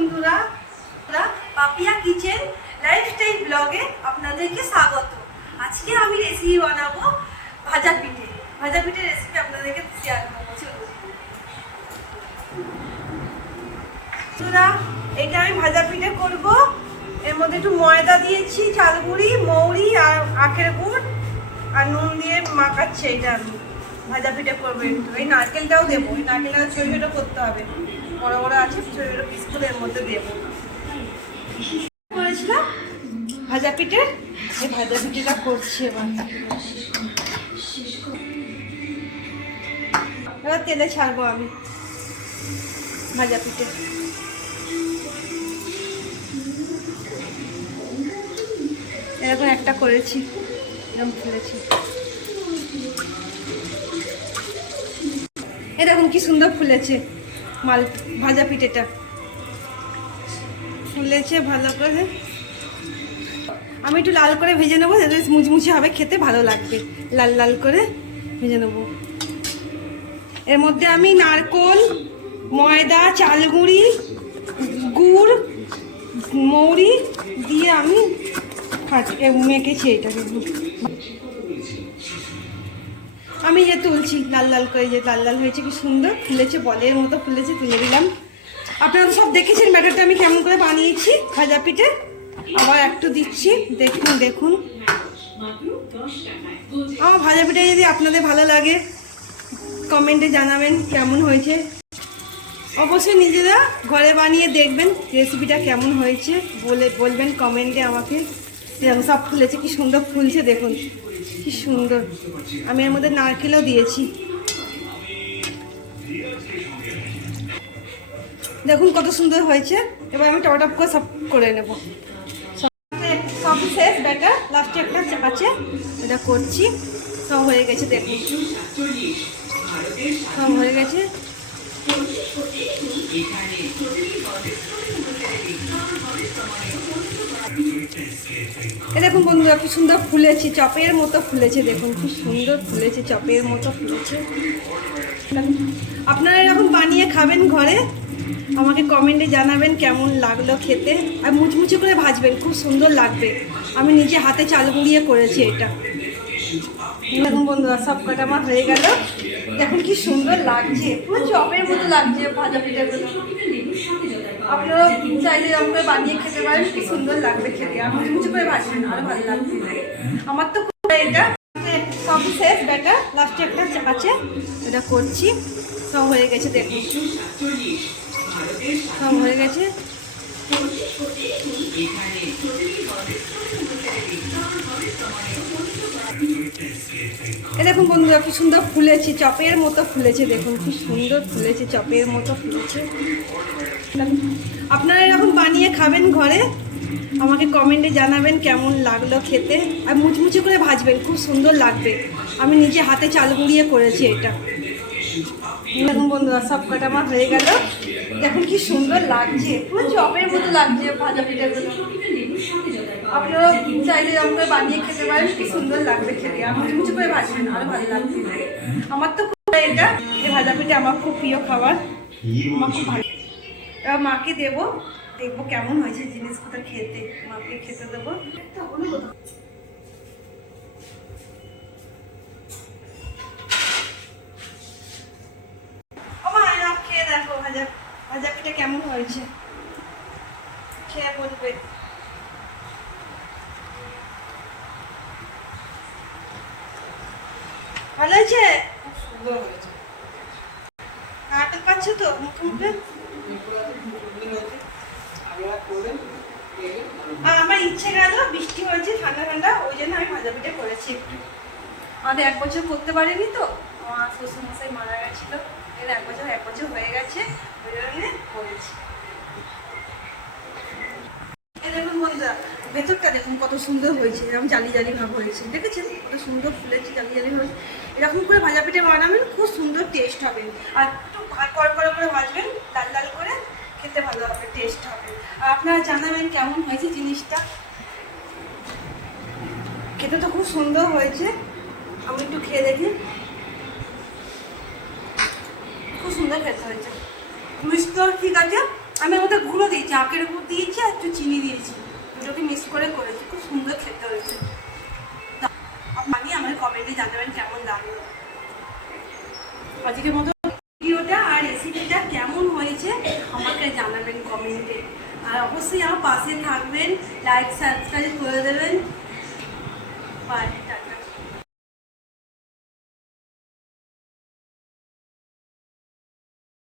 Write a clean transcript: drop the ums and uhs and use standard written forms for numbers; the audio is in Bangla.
বন্ধুরা, পাপিয়া কিচেন লাইফস্টাইল ব্লগে আপনাদেরকে স্বাগত। আজকে আমি রেসিপি বানাবো ভাজা পিঠে। ভাজা পিঠের রেসিপি আপনাদেরকে শেয়ার করবো। বন্ধুরা, এটা আমি ভাজা পিঠে করব। এর মধ্যে একটু ময়দা দিয়েছি, চাল গুঁড়ি, মৌরি আর আখের গুড় আর নুন দিয়ে মাখাচ্ছি। এটা আমি ভাজা পিঠে করবো। একটু এই নারকেলটাও দেবো। এই নারকেলটা ছোটো ছোটো করতে হবে, বড় বড় আছে, ছোটো ছোটো পিস করে এর মধ্যে দেবো। করেছিলাম ভাজা পিঠে, এই ভাজা পিঠেটা করছি এবার তেলে ছাড়বো আমি ভাজা পিঠে। এরকম একটা করেছি, এরকম ফুলেছি। এরকম কি সুন্দর ফুলেছে মাল ভাজা পিঠেটা, ফুলেছে ভালো করে। আমি একটু লাল করে ভেজে নেবো, যাতে মুচমুচে হবে, খেতে ভালো লাগবে। লাল লাল করে ভেজে নেবো। এর মধ্যে আমি নারকোল, ময়দা, চাল গুঁড়ি, গুড়, মৌরি দিয়ে আমি মেখেছি। এটাকে আমি যে তুলছি লাল লাল করে, যে লাল লাল হয়েছে, কি সুন্দর ফুলেছে, বলের মতো ফুলেছে, তুলে দিলাম। আপনারা তো সব দেখেছেন ব্যাটারটা আমি কেমন করে বানিয়েছি ভাজা পিঠে। আবার একটু দিচ্ছি, দেখুন দেখুন। আমার ভাজা পিঠে যদি আপনাদের ভালো লাগে কমেন্টে জানাবেন কেমন হয়েছে। অবশ্যই নিজেরা ঘরে বানিয়ে দেখবেন রেসিপিটা কেমন হয়েছে, বলবেন কমেন্টে আমাকে। যেমন সব ফুলেছে, কি সুন্দর ফুলছে, দেখুন কি সুন্দর। আমি এর মধ্যে নারকেলও দিয়েছি, দেখুন কত সুন্দর হয়েছে। এবার আমি টপ করে সব করে নেব। সব শেষ ব্যাটার, লাস্টে একটা আছে, এটা করছি। সব হয়ে গেছে, দেখুন সব হয়ে গেছে। দেখুন বন্ধুরা, কি সুন্দর ফুলেছে, চপের মতো ফুলেছে, দেখুন কি সুন্দর ফুলেছে, চপের মতো ফুলেছে। আপনারা এরকম বানিয়ে খাবেন ঘরে, আমাকে কমেন্টে জানাবেন কেমন লাগলো খেতে। আর মুচমুচে করে ভাজবেন, খুব সুন্দর লাগবে। আমি নিজে হাতে চাল গুঁড়িয়ে করেছি এটা। দেখুন বন্ধুরা, সব কটা আমার হয়ে গেল। দেখুন কি সুন্দর লাগছে, পুরো চপের মতো লাগছে ভাজা পিঠাগুলো। আপনারা চাইলে এরকম করে বানিয়ে খেতে পারেন, কি সুন্দর লাগবে খেতে। আর মুচমুচে করে ভাজবেন, আরো ভালো লাগবে। আমার তো এটা সব শেষ ব্যাটার, লাস্টে একটা আছে, এটা করছি। সব হয়ে গেছে, দেখুন সব হয়ে গেছে। দেখুন বন্ধুরা, কি সুন্দর ফুলেছে, চপের মতো ফুলেছে, দেখুন কি সুন্দর ফুলেছে, চপের মতো ফুলেছে। আপনারা এরকম বানিয়ে খাবেন ঘরে, আমাকে কমেন্টে জানাবেন কেমন লাগলো খেতে। আর মুচমুচে করে ভাজবেন, খুব সুন্দর লাগবে। আমি নিজে হাতে চাল গুঁড়িয়ে করেছি এটা। দেখুন বন্ধুরা, সব কটা আমার হয়ে গেল। দেখুন কি সুন্দর লাগছে, পুরো চপের মতো লাগছে ভাজা পিঠাগুলো। আপনারা চাইলে এরকম করে বানিয়ে খেতে পারেন, কি সুন্দর লাগবে খেতে। আর মুচমুচে করে ভাজবেন, আরো ভালো লাগবে। আমার তো এটা এই ভাজা পিঠা আমার খুব প্রিয় খাবার, আমার খুব ভালো। এবার মাকে দেবো, দেখবো কেমন হয়েছে জিনিসগুলো খেতে। মাকে খেতে দেবো। খেয়ে দেখো ভাজা ভাজা পিঠা কেমন হয়েছে, খেয়ে বলবে। ভালো হয়েছে, খুব সুন্দর হয়েছে। নারকেল পাচ্ছ তো মুখে মুখে। আর আমার ইচ্ছে গেল, বৃষ্টি হয়েছে ঠান্ডা ঠান্ডা, ওই জন্য আমি ভাজা পিঠে করেছি। আমাদের 1 বছর করতে পারিনি তো, আমার শ্বশুরমশাই মারা গেছিল। এর 1 বছর হয়ে গেছে, ওই জন্য করেছি। এই দেখুন বন্ধুরা, ভেতরটা দেখুন কত সুন্দর হয়েছে, এরকম জালি জালি ভাব হয়েছে, দেখেছেন কত সুন্দর ফুলেছে, জালি জালি হয়েছে। এরকম করে ভাজা পিঠে বানাবেন, খুব সুন্দর টেস্ট হবে। আর একটু কড়কড়া করে ভাজবেন, লাল লাল করে, খেতে ভালো হবে, টেস্ট হবে। আর আপনারা জানাবেন কেমন হয়েছে জিনিসটা। খেতে তো খুব সুন্দর হয়েছে। আমি একটু খেয়ে দেখি, খুব সুন্দর খেতে হয়েছে। মিষ্টি ঠিক আছে, আমি ওদের গুঁড়ো দিয়েছি, আখের উপর দিয়েছি আর একটু চিনি দিয়েছি, দুটোকে মিক্স করে করেছি, খুব সুন্দর খেতে হয়েছে। আপনি আমাকে কমেন্টে জানাবেন কেমন লাগলো আজকের মতো ভিডিওটা আর রেসিপিটা কেমন হয়েছে আমাকে জানাবেন কমেন্টে। আর অবশ্যই আমার পাশে থাকবেন, লাইক সাবস্ক্রাইব করে দেবেন। বাই।